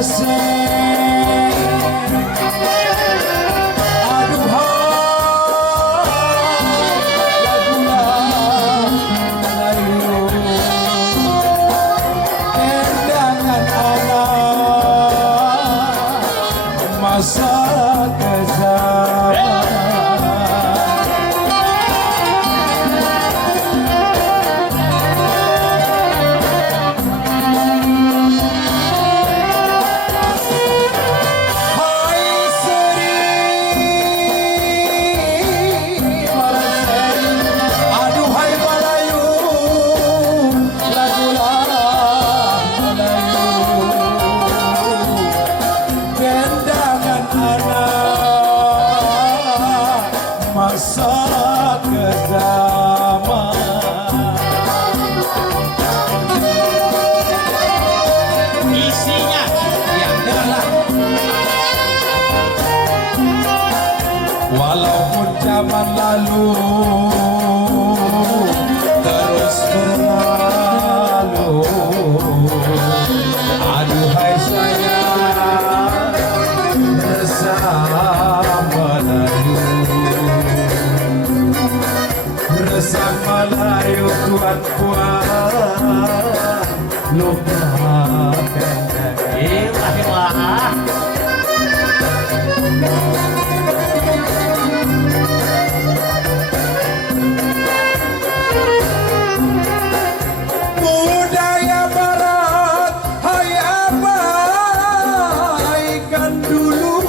kasih. Aduhai lagu Melayu, kendangan anak masa kezaman. Masa kezaman. Isinya Yang dengarlah. Walaupun zaman lalu terus berlalu, aduhai sayang bersama Melayu, bersama Melayu kuat-kuat lupakan. Ilah. Budaya barat, hai abaikan dulu.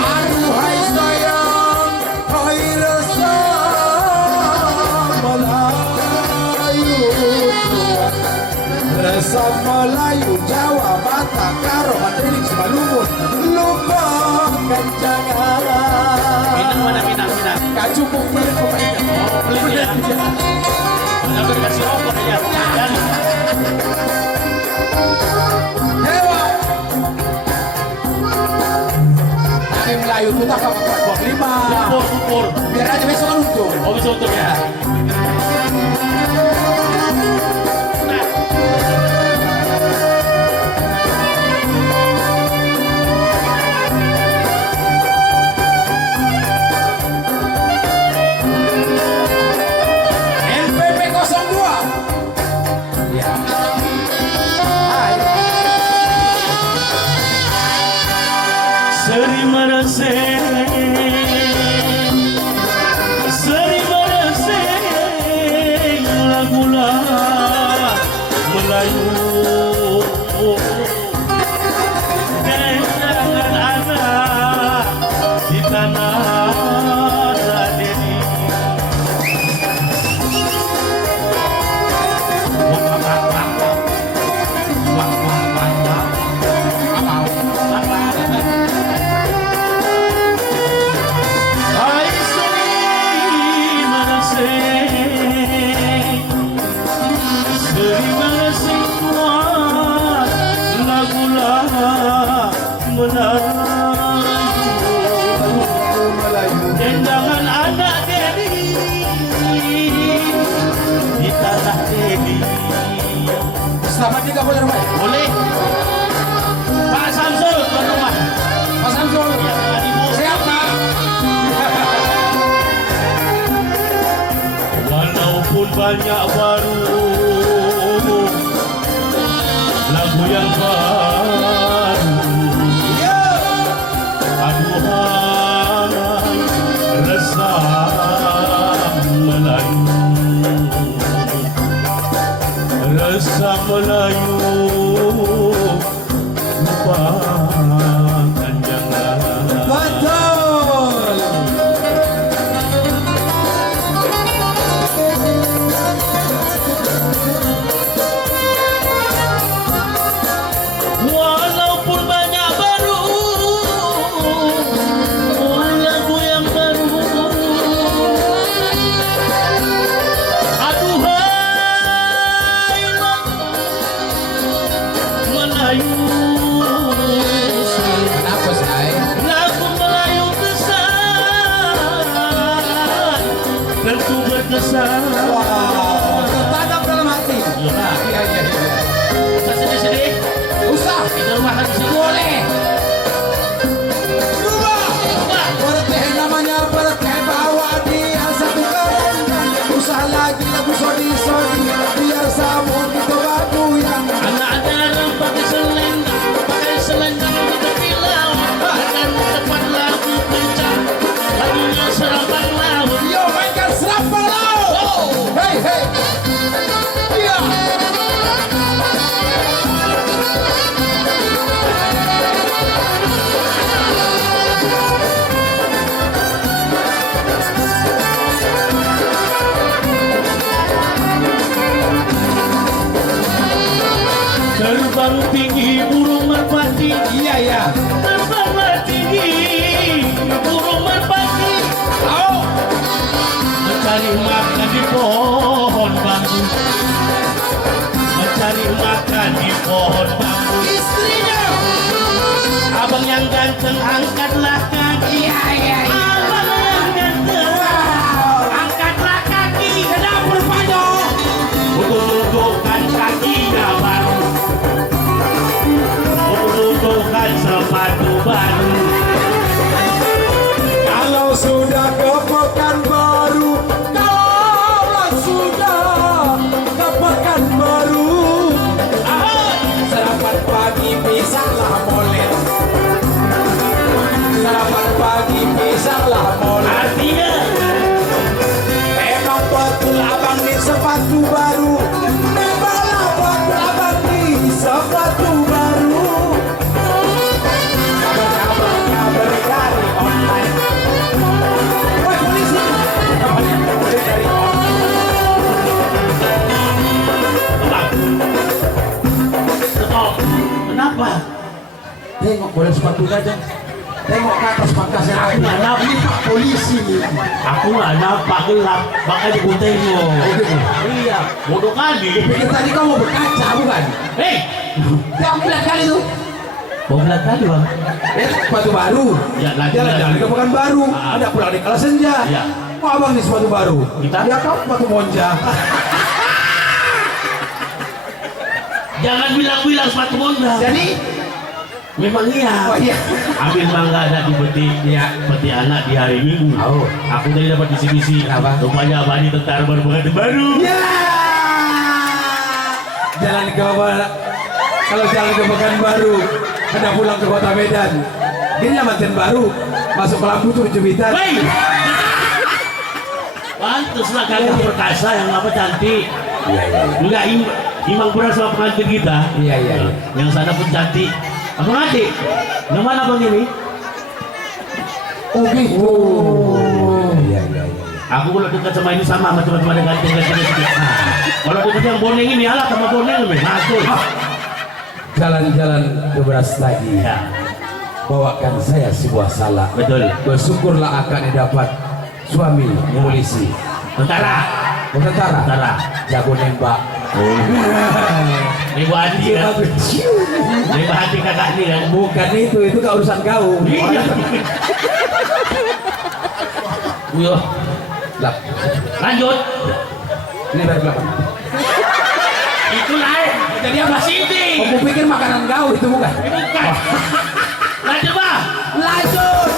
Aduhai sayang, hai rasa Melayu. Rasa Melayu, Jawa, Batak, Karo, Mandailing, Simalungun, lupakan jangan. Minang mana minang. Gak cukup beli pemainnya. Oh, beli ya. Udah dikasih rokok ya. Dan Dewa. Tapi Melayu itu tak apa buat 5. kupur. Biar aja besok kan untung. Oh bisa untuk ya. Nah, LPP 02. Ya. Hai. Seri merase lagu-lagu Melayu, kendangan anak di tanah Radeni. Hai seri merase kuat lagu-lagu Melayu, kendangan anak Dedi di tanah Dedi. Selamat tinggal boleh rumah. Boleh Pak Samsul tuan rumah. Pak Samsul. Ya, Ibu. Siap, Pak. Walaupun banyak baru lagu yang baru, aduhai rasa Melayu, rasa Melayu, lupakan jangan. Betul. Walaupun banyak baru lagu yang baru, aduhai Melayu, terbang tinggi burung merpati. Iya ya. Terbang tinggi burung merpati. Oh. Mencari makan di pohon bambu. Mencari makan di pohon bambu. Istrinya. Abang yang ganteng angkatlah kaki. Iya iya. Abang yang ganteng angkatlah kaki. Kenapa rupanya? Untuk kakinya baru. Untuk sepatu baru. Kalau sudah ke Pekanbaru, kalau sudah ke Pekanbaru, sarapan pagi pisanglah molen. Sarapan pagi pisanglah molen. Artinya Memang betul abang di sepatu baru. Memanglah betul abang di sepatu baru. Kabar-kabarnya dari online. Woi polisi, kabarnya dari online. stop. Kenapa? Tengok boleh sepatu aja. Tengok ke atas pangkasnya. Aku nggak nampak. Ini Pak Polisi nih. Aku nggak nampak gelap, makanya aku tengok. Iya, bodoh kali. Pikir tadi kau mau berkaca bukan? Hei, Yang bilang kali tuh. mau belat kali bang? Sepatu baru. Ya, lanjut, Jalan-jalan lanjut. ke Pekanbaru. Ah. Ada pulang di kelas senja. Iya. Kok abang di sepatu baru? Kita? Ya kau sepatu monja. Jangan bilang-bilang sepatu monja. Jadi, Memang iya. oh iya. Ambil mangga ada di peti, Iya. peti anak di hari Minggu. Oh. Aku tadi dapat isi-isi. Apa? Rupanya abadi tentara pengantin baru. Ya. Jalan ke kalau jalan ke Pekanbaru, ada pulang ke kota Medan. Ini manten baru, masuk ke lampu tuh Jumitan. Hei, pantaslah kagak perkasa yang apa cantik. Iya iya. Enggak imang beras sama pengantin kita. Iya iya. Yang sana pun cantik. Abang adik, yang mana abang ini? Oh gitu. Oh. Iya iya iya. Aku kalau dekat sama ini sama teman-teman ada gantung-gantung sedikit. Kalau dekat yang boneng ini alah sama boneng nih, masuk. Jalan-jalan ke beras tadi. Ya, Bawakan saya sebuah salah. betul. Bersyukurlah akan dapat suami polisi. Tentara. Oh, tentara. Tentara. Jago nembak. Ini buat hati kan? Ini buat hati kakak ini kan? Bukan itu kan urusan kau. Iya. Iya. Lah, Lanjut. ini dari belakang. Itu lain. Jadi apa Cindy? Aku pikir makanan kau itu bukan. Ini bukan. Lanjut bah. Lanjut.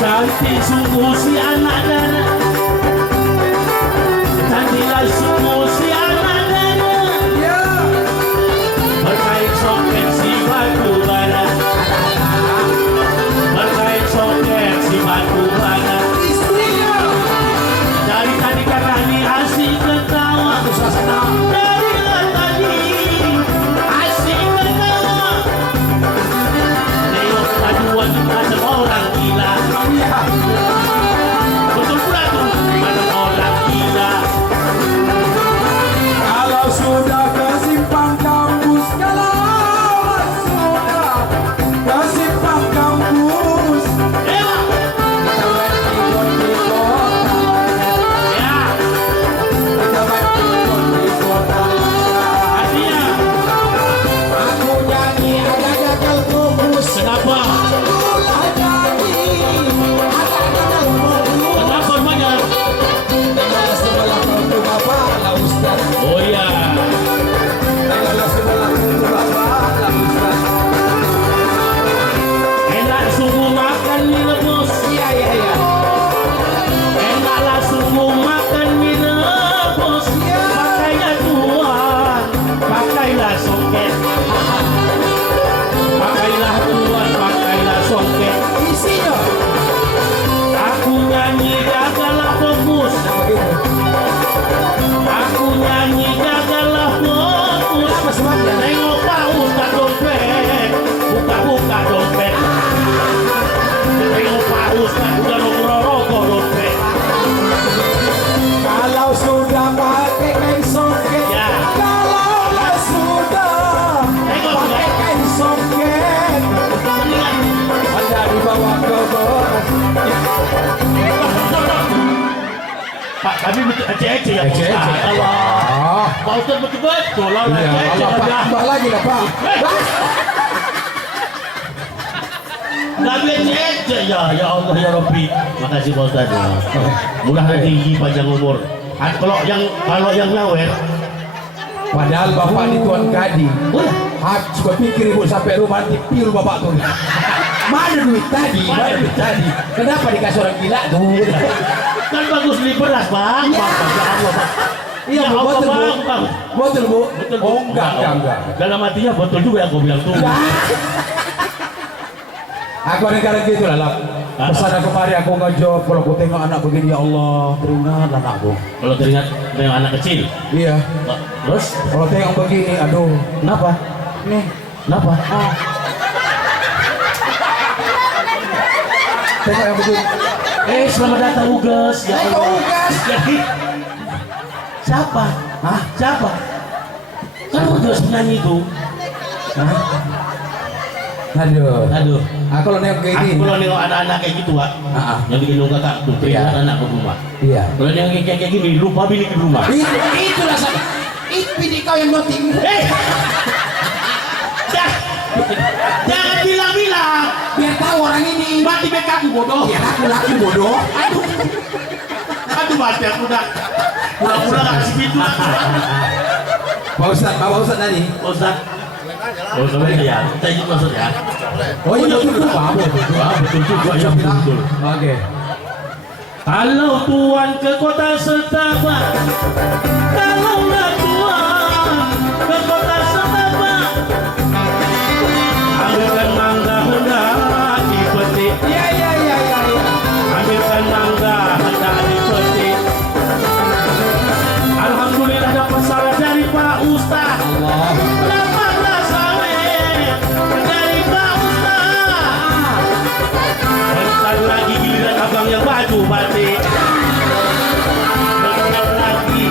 Cantik sungguh si anak dana. Cantiklah sungguh si anak dana. Ya. Berkait soket si batu bara. Berkait soket si batu bara. Istrinya. Dari tadi kakak ini asik ketawa. Suasana. Dari tadi asik ketawa. Nengok paduan macam orang gila. Iya. sebabnya? Tengok Pak Ustaz dompet, buka dompet. Tengok Pak Ustaz udah rokok dompet. Kalau sudah pakai kain soket, Ya. kalau sudah Tengok pakai sudah. kain soket, Anda dibawa ke boras. Pak, kami betul ece-ece ya Pak Ece-ece. Ustaz. Allah. Ah, Pak Ustaz betul-betul lah iya, ece-ece Allah Pak, aja. tambah lagi lah Pak. Kami ece-ece ya Allah ya Rabbi. Makasih Pak Ustaz. Mudah-mudahan tinggi panjang umur. Kalau yang nyawer, Padahal bapak di Tuan Kadi, suka pikir ibu sampai rumah nanti piul bapak tuh. Mana duit tadi? Mana duit tadi? Kenapa dikasih orang gila tuh? kan bagus beli beras Bang. Ya. Bang, ya Allah Bang. Iya, Ya Bu, Allah, betul Bu. Bang. Betul Bu. Betul, Bu. Oh enggak. Dalam hatinya betul juga yang kau bilang tuh. Aku negara gitu lah. Lap. Pesan aku kemarin aku ngejawab kalau aku tengok anak begini ya Allah teringat anakku. Kalau teringat dengan anak kecil. Iya. Terus Kalau tengok begini, aduh. kenapa? Nih. Kenapa? Tengok yang begini. Selamat datang Ugas. Ya Allah. Ugas. Jadi, siapa? Hah? Siapa? Kan Ugas penyanyi itu. Hah? Aduh. Aduh. Aku kalau nengok kayak Aku gini. kalau nengok anak-anak kayak gitu, Pak. Yang digendong kakak tuh, Iya. teringat anak ke rumah. Iya. Kalau dia kayak gini, lupa bini ke rumah. Itulah saya. Itu bini kau yang noting. Jangan bilang-bilang. Biar tahu orang ini. Mati bekaku bodoh. Biar aku laki bodoh. Aduh mati aku udah. Pulang-pulang gak kasih pintu. Pak Ustaz tadi. Ustaz. Oh, sebenarnya ya. Kita ikut masuk ya. Oh iya betul Pak. Betul juga ya betul. Oke. Kalau tuan ke kota Setapak, kalaulah tuan ke kota Setapak, ambilkan mangga hendak dipetik. Iya. Ambilkan mangga hendak dipetik. Alhamdulillah dapat salah dari Pak Ustaz. Allah. Dapatlah sawit dari Pak Ustaz. Bentar lagi giliran abang yang baju batik. Bentar lagi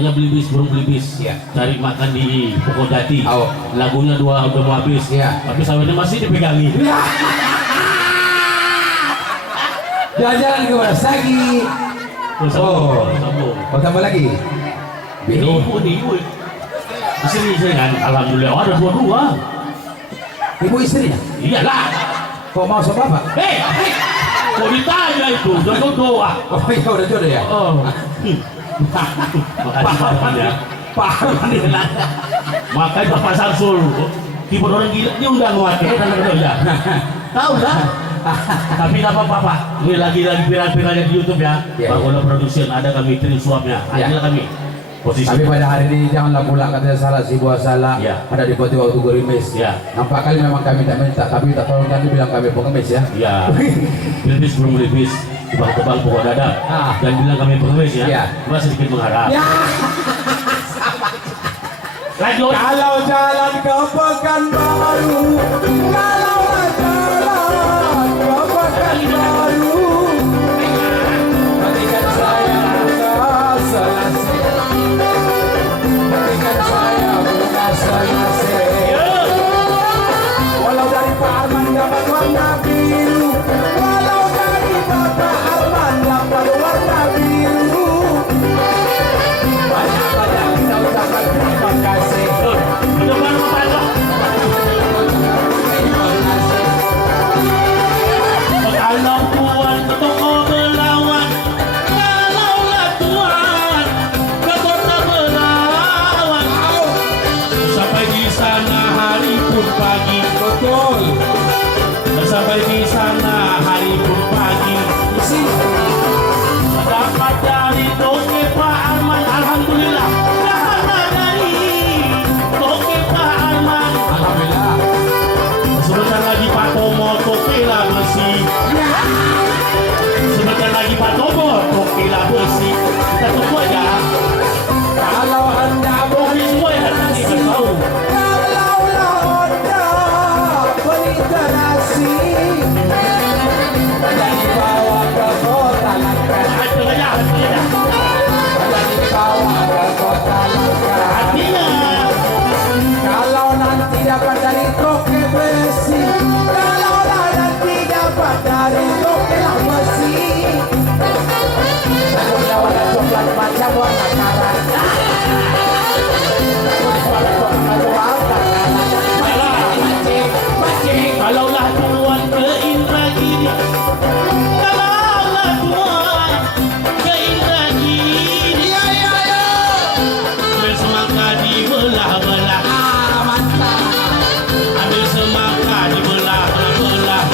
katanya beli bis burung beli bis, Iya. cari makan di Pokojati. Oh. Lagunya udah mau habis, Iya. tapi sawitnya masih dipegangin. Jalan-jalan ke mana lagi? Terus sambung. Oh tambah lagi. Ini Biru. ibu nih ibu. Di sini saya kan, alhamdulillah ada dua-dua. Ibu istrinya. Iyalah. Kok mau sama bapak? Kok ditanya itu? Jodoh ah. Oh iya udah jodoh ya. Oh. Makasih Pak ya. Paham nih. Makanya Bapak Samsul, tipe orang gila dia udah nguatin ya. Tahu lah. Tapi nggak apa-apa Pak. Ini lagi viral-viralnya di YouTube ya. Iya, Bagola Production ada kami trim suapnya. Iya. Ada kami. Posisi. Tapi pada hari ini janganlah pula katanya salah si buah salah. Iya. Ada di waktu gerimis. Iya. Nampak kali memang kami tak minta, tapi tak tolong kami bilang kami pengemis ya. Ya. Bilbis belum bilbis. Tebang-tebang pokok dada. Dan bilang kami pengemis ya. Iya. Cuma sedikit mengharap. Ya. Lanjut. Kalau jalan ke Pekanbaru, kalau jalan ke Pekanbaru, berikan saya bunga selasih, berikan saya bunga selasih. Walau dari Pak Arman dapat warna biru, walau dari Bapak Arman dapat warna biru. Banyak-banyak kita ucapkan terima kasih. Itu baru Pak. Kalau Tuhan ke toko Belawan, kalaulah Tuhan ke kota Belawan, sampai di sana hari pun pagi. Betul. Sampai di sana hari pun pagi. Dapat dari toke Pak Arman, alhamdulillah. Dapat dari toke Pak Arman. Alhamdulillah. Sebentar lagi Pak Tomo toke lah besi. Sebentar lagi Pak Tomo toke lah besi. Kita tunggu aja. Kalau anda Toke semua yang nanti kita tahu. kalaulah anda beli terasi, dan dibawa ke kota Langkat, Itu aja hatinya. dan dibawa ke kota Langkat. Hatinya. Kalau nanti dapat dari toke besi, kalaulah nanti dapat dari toke lah besi, dalamnya warna coklat macam warna karat. Kalaulah Tuhan ke Indragiri, kalaulah Tuhan ke Indragiri, ambil semangka dibelah-belah, ambil semangka dibelah-belah.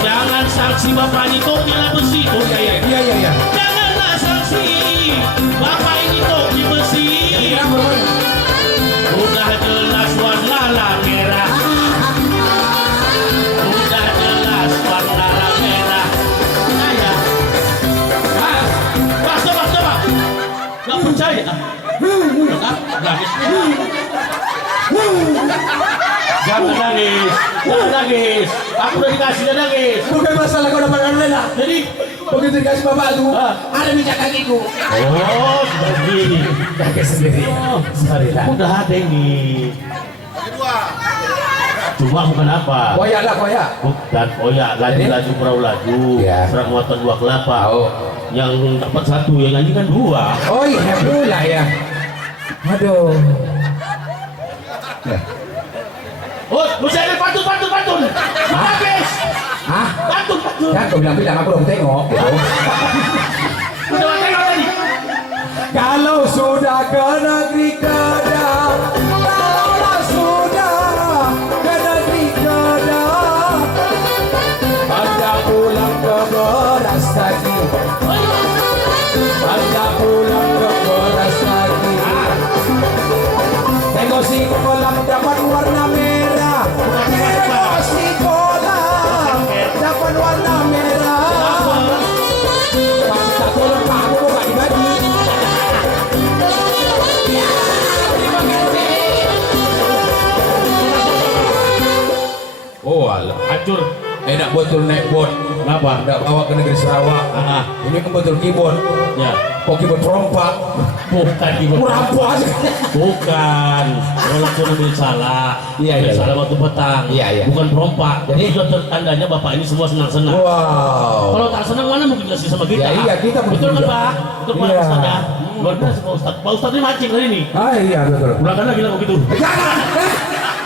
Jangan saksi bapak ini toki lah besi. Oh Iya. janganlah saksi bapak ini toki besi. Udah jelas warna lah merah. Udah jelas warna lah merah. Ayah. Coba. Gak percaya. Nangis. Jangan nangis. Aku udah dikasih dan nangis. Bukan masalah kau dapat arena. Jadi, Begitu dikasih bapak tuh, Ah. ada minyak kakiku. oh sudah begini. Kaki sendiri. Oh, Sorry lah. udah ada ini. Cuma bukan apa? Koyak lah koyak. Bukan koyak, laju perahu laju. Ya. Serang muatan dua kelapa. Oh. Yang dapat satu, yang nyanyi kan dua. Oh iya pula ya. Aduh. Oh, mesti ada pantun. Habis. Hah? Pantun. Ya kau bilang aku belum tengok. Udah tengok tadi. Kalau sudah ke negeri Kedah, kalaulah sudah ke negeri Kedah, anda pulang ke beras tadi, anda pulang ke beras tadi. Tengok si kolam dapat warna merah, tengok si kolam dapat warna merah. Pak, tak tolong Pak, aku mau bagi-bagi. Oh, alah, hancur. enak betul naik bot. Kenapa? Nggak bawa ke negeri Sarawak. Ini kan betul keyboard. Ya. Kok keyboard perompak? Bukan keyboard. Merampas. Bukan. Walaupun lebih salah. Iya. Salah waktu petang. Iya. Bukan perompak. Jadi itu tandanya bapak ini semua senang-senang. Wow. Kalau tak senang mana mungkin jelasin sama kita? Ya, iya, kita betul kan betul. Pak? Betul Pak Iya. Ustaz ya? Luar biasa Pak Ustaz. Pak Ustaz ini mancing hari ini. Ah iya betul. Ulangkan lagi lah begitu. Jangan.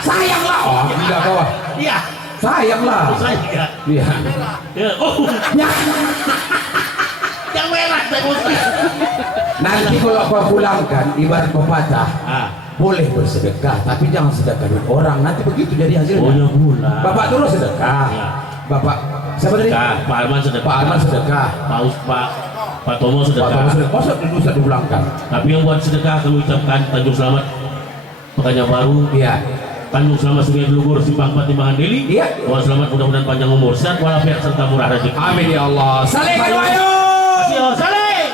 Sayanglah. Oh tidak kawan. Iya. Sayanglah. Saya ya. Iya. Ya. Oh. Ya. Yang merah Pak Ustaz. Nanti kalau kau pulangkan ibarat pepatah. Boleh bersedekah, tapi jangan sedekah dengan orang. Nanti begitu jadi hasilnya. Oh ya bulan. Bapak terus sedekah. Ya. Bapak siapa tadi? Pak Arman sedekah. Pak Arman sedekah. Pak Tomo Pak sedekah. Thomas sedekah. Masa dulu bisa dipulangkan? Tapi yang buat sedekah kami ucapkan Tanjung Selamat Pekanbaru. Iya. Tanjung Selamat Sungai Belugur Simpang 4 Timbangan Deli. Iya. Doa selamat mudah-mudahan panjang umur, sehat walafiat serta murah rezeki. Amin ya Allah. Saling Terima kasih, oh, saling.